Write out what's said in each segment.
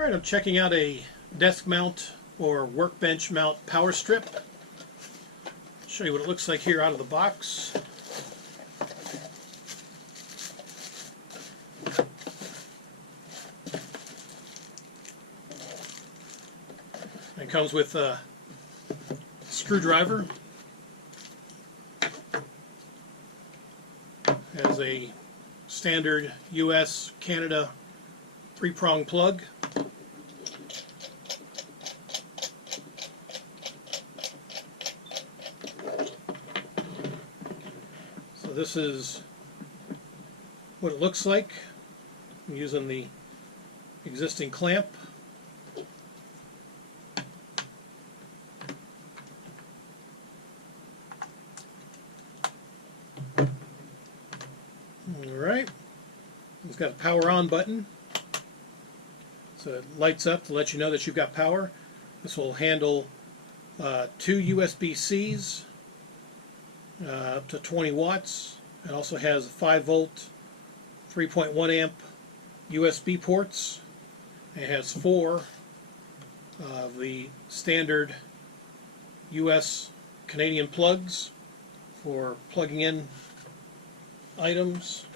Alright, I'm checking out a desk mount or workbench mount power strip. I'll show you what it looks like here out of the box. It comes with a screwdriver. Has a standard US Canada 3-prong plug. So this is what it looks like. I'm using the existing clamp. Alright, it's got a power on button, so it lights up to let you know that you've got power. This will handle 2 USB-Cs up to 20 watts. It also has 5 volt, 3.1 amp USB ports. It has 4 of the standard US Canadian plugs for plugging in items.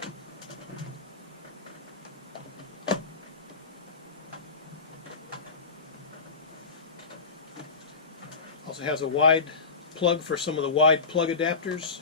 Also has a wide plug for some of the wide plug adapters.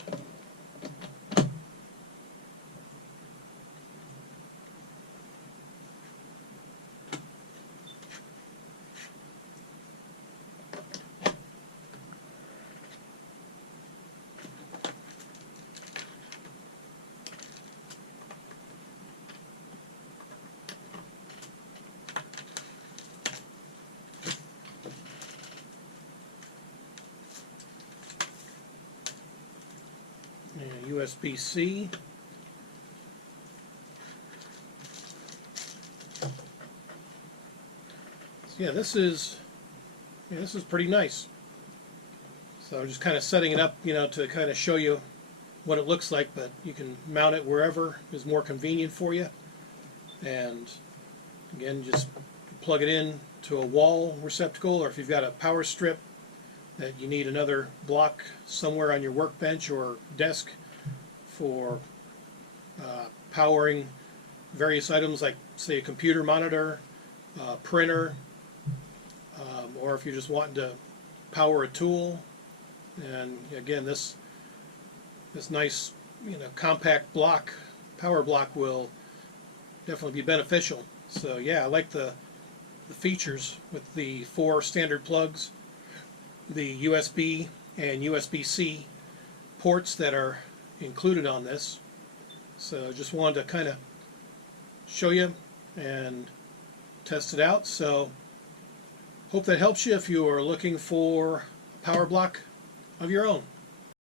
USB-C. So yeah, this is pretty nice. So I'm just kind of setting it up, to kind of show you what it looks like, but you can mount it wherever is more convenient for you. And again, just plug it in to a wall receptacle, or if you've got a power strip that you need another block somewhere on your workbench or desk for powering various items, like say a computer monitor, printer, or if you're just wanting to power a tool. And again, this nice compact power block will definitely be beneficial. So yeah, I like the features with the 4 standard plugs, the USB and USB-C ports that are included on this. So just wanted to kind of show you and test it out. So hope that helps you if you are looking for a power block of your own.